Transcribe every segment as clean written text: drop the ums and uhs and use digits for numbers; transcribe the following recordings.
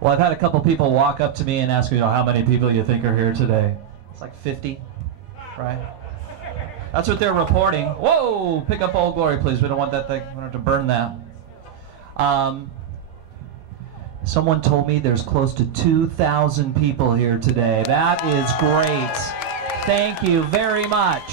Well, I've had a couple people walk up to me and ask me, how many people you think are here today? It's like 50, right? That's what they're reporting. Whoa! Pick up Old Glory, please. We don't want that thing. We don't have to burn that. Someone told me there's close to 2,000 people here today. That is great. Thank you very much.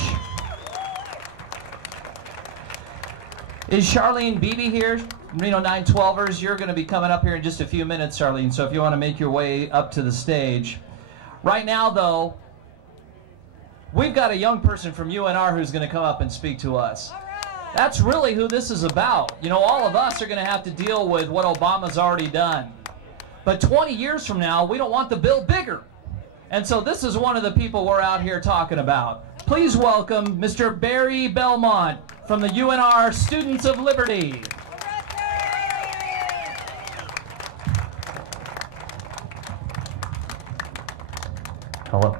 Is Charlene Beebe here? Reno 912ers, you're going to be coming up here in just a few minutes, Charlene, so if you want to make your way up to the stage. Right now, though, we've got a young person from UNR who's going to come up and speak to us. That's really who this is about. You know, all of us are going to have to deal with what Obama's already done. But 20 years from now, we don't want the bill bigger. And so this is one of the people we're out here talking about. Please welcome Mr. Barry Belmont from the UNR Students of Liberty. Hello.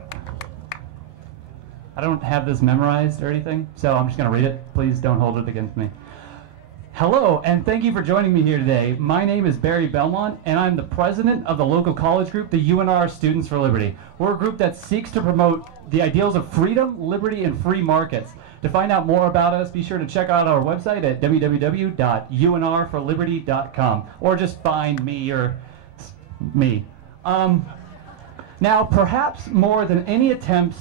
I don't have this memorized or anything, so I'm just going to read it. Please don't hold it against me. Hello, and thank you for joining me here today. My name is Barry Belmont, and I'm the president of the local college group, the UNR Students for Liberty. We're a group that seeks to promote the ideals of freedom, liberty, and free markets. To find out more about us, be sure to check out our website at www.unrforliberty.com, or just find me or me. Now, perhaps more than anything,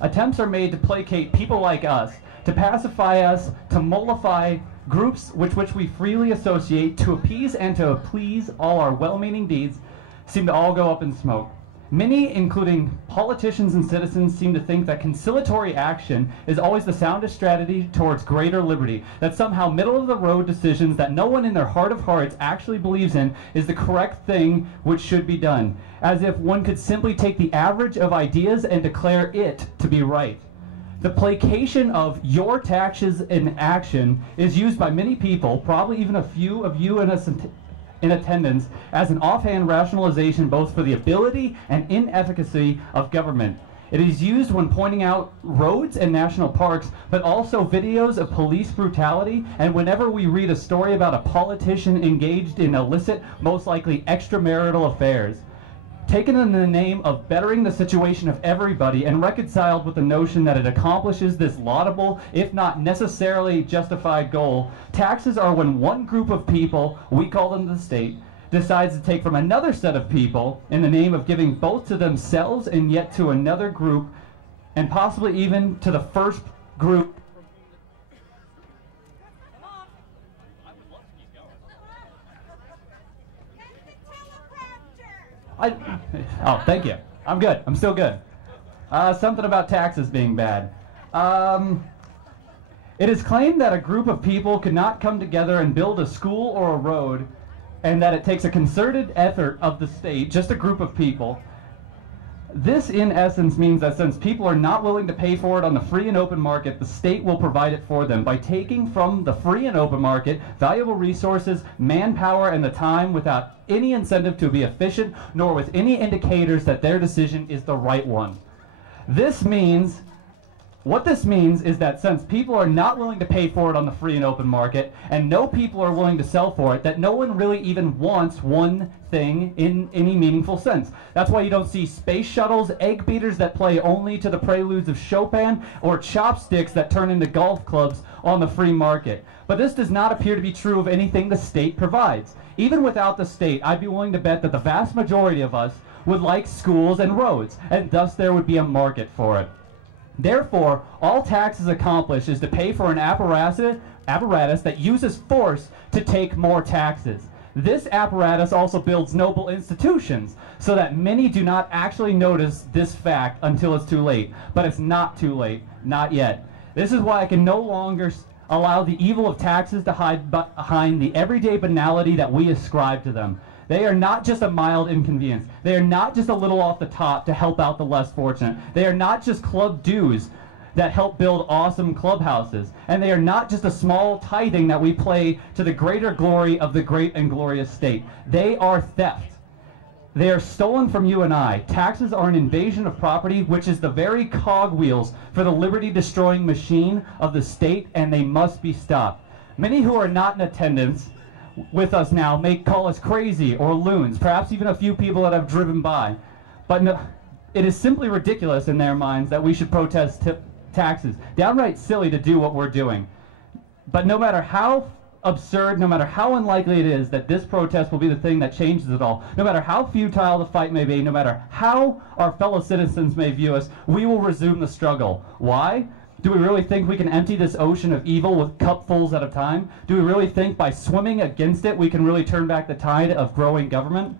attempts are made to placate people like us, to pacify us, to mollify groups which we freely associate, to appease and to please all our well-meaning deeds, seem to all go up in smoke. Many, including politicians and citizens, seem to think that conciliatory action is always the soundest strategy towards greater liberty, that somehow middle-of-the-road decisions that no one in their heart of hearts actually believes in is the correct thing which should be done, as if one could simply take the average of ideas and declare it to be right. The placation of your taxes in action is used by many people, probably even a few of you in attendance, as an offhand rationalization both for the ability and inefficacy of government. It is used when pointing out roads and national parks, but also videos of police brutality, and whenever we read a story about a politician engaged in illicit, most likely extramarital affairs. Taken in the name of bettering the situation of everybody and reconciled with the notion that it accomplishes this laudable, if not necessarily justified goal, taxes are when one group of people, we call them the state, decides to take from another set of people in the name of giving both to themselves and yet to another group, and possibly even to the first group. Oh, thank you. I'm good. I'm still good. Something about taxes being bad. It is claimed that a group of people could not come together and build a school or a road, and that it takes a concerted effort of the state, just a group of people. This, in essence, means that since people are not willing to pay for it on the free and open market, the state will provide it for them by taking from the free and open market valuable resources, manpower, and the time without any incentive to be efficient, nor with any indicators that their decision is the right one. What this means is that since people are not willing to pay for it on the free and open market, and no people are willing to sell for it, that no one really even wants one thing in any meaningful sense. That's why you don't see space shuttles, egg beaters that play only to the preludes of Chopin, or chopsticks that turn into golf clubs on the free market. But this does not appear to be true of anything the state provides. Even without the state, I'd be willing to bet that the vast majority of us would like schools and roads, and thus there would be a market for it. Therefore, all taxes accomplish is to pay for an apparatus that uses force to take more taxes. This apparatus also builds noble institutions, so that many do not actually notice this fact until it's too late. But it's not too late, not yet. This is why I can no longer allow the evil of taxes to hide behind the everyday banality that we ascribe to them. They are not just a mild inconvenience. They are not just a little off the top to help out the less fortunate. They are not just club dues that help build awesome clubhouses. And they are not just a small tithing that we pay to the greater glory of the great and glorious state. They are theft. They are stolen from you and I. Taxes are an invasion of property, which is the very cogwheels for the liberty-destroying machine of the state, and they must be stopped. Many who are not in attendance with us now may call us crazy or loons, perhaps even a few people that have driven by. But no, it is simply ridiculous in their minds that we should protest taxes. Downright silly to do what we're doing. But no matter how absurd, no matter how unlikely it is that this protest will be the thing that changes it all, no matter how futile the fight may be, no matter how our fellow citizens may view us, we will resume the struggle. Why? Do we really think we can empty this ocean of evil with cupfuls at a time? Do we really think by swimming against it we can really turn back the tide of growing government?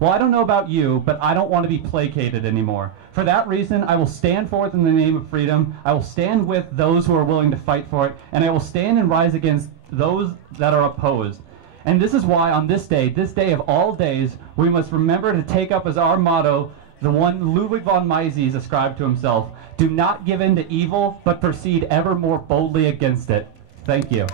Well, I don't know about you, but I don't want to be placated anymore. For that reason, I will stand forth in the name of freedom. I will stand with those who are willing to fight for it, and I will stand and rise against those that are opposed. And this is why on this day of all days, we must remember to take up as our motto the one Ludwig von Mises ascribed to himself: do not give in to evil, but proceed ever more boldly against it. Thank you.